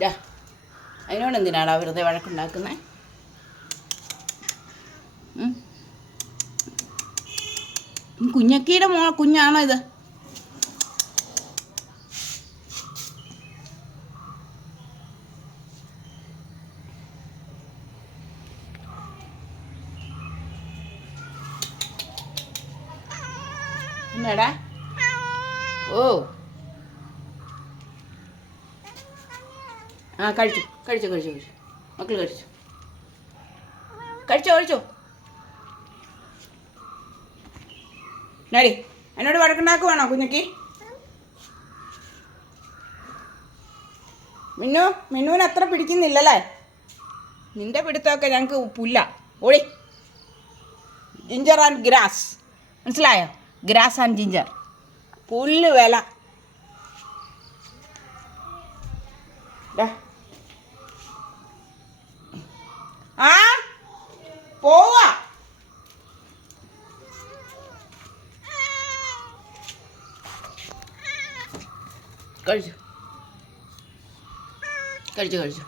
ഡാ അതിനോട് എന്തിനാടാ വെറുതെ വഴക്കുണ്ടാക്കുന്നത് കുഞ്ഞക്കീടെ മോ കുഞ്ഞാണോ ഇത്? എന്നാടാ ഓ. ആ കഴിച്ചു. കഴിച്ചു കഴിച്ചു കഴിച്ചു. മക്കൾ കഴിച്ചു. കഴിച്ചോ കഴിച്ചോ? നരി എന്നോട് വഴക്കുണ്ടാക്കുവാണോ കുഞ്ഞക്കി? മിന്നു മിന്നുവിന് അത്ര പിടിക്കുന്നില്ലല്ലേ? നിന്റെ പിടുത്തമൊക്കെ ഞങ്ങൾക്ക് പുല്ല. ഓടി. ജിഞ്ചർ ആൻഡ് ഗ്രാസ് മനസ്സിലായോ? ഗ്രാസ് ആൻഡ് ജിഞ്ചർ പുല്ല് വില. ഡാ. ആ പോവാ. കഴിച്ചു. കഴിച്ചു കഴിച്ചു.